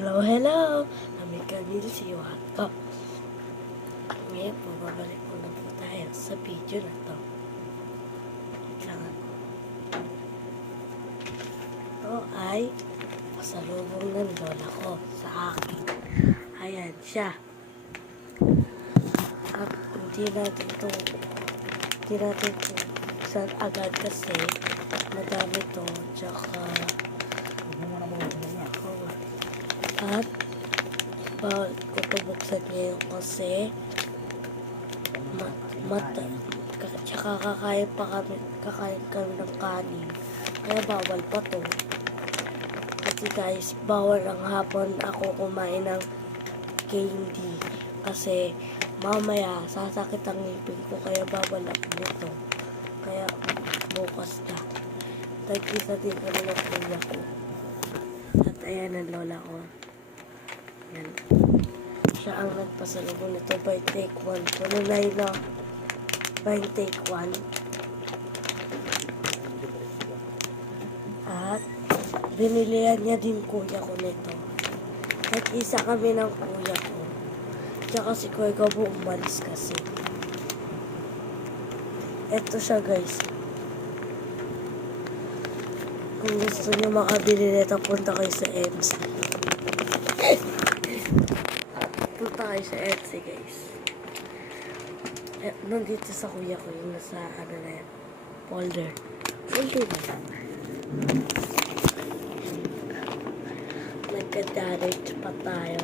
Hello, hello! Kami Camille si Juan ko. At ngayon po, babalik po na po tayo sa video na to. Ito ay pasalubong ng lola ko sa akin. Ayan siya. At hindi natin ito buksan agad kasi madami to. Tsaka at bawal ko ito buksan ngayon kasi tsaka kakain kami ng kanin. Kaya bawal pa to. Kasi guys, bawal ang hapon ako kumain ng candy. Kasi mamaya sasakit ang ngipin ko kaya bawal ako nito. Kaya bukas na. Tag-isa din kami ng kuya ko. At ayan ang lola ko. Yan. Siya ang nagpasalubong nito by take one. Tunay na by take one. At binilihan niya din kuya ko nito. Nag-isa kami ng kuya ko. Tsaka si kuya ko po umalis kasi. Eto siya guys. Kung gusto niyo makabili nito, punta kayo sa MC. Punta kayo sa Etsy guys. Nandito sa kuya ko yung nasa ano na yan. Folder na yan. Nagka-damage pa tayo.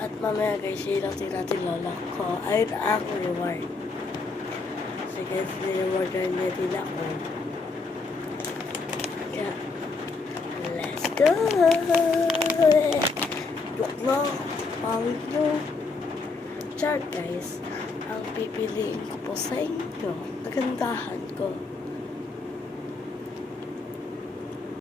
At mamaya guys, ilatin natin lola ko. Ayun ang reward. Sige, rewardan niya din ako. Kaya, let's go! Joke lang. Pangit mo. Char guys, ang pipiliin ko po sa inyo. Nagandahan ko.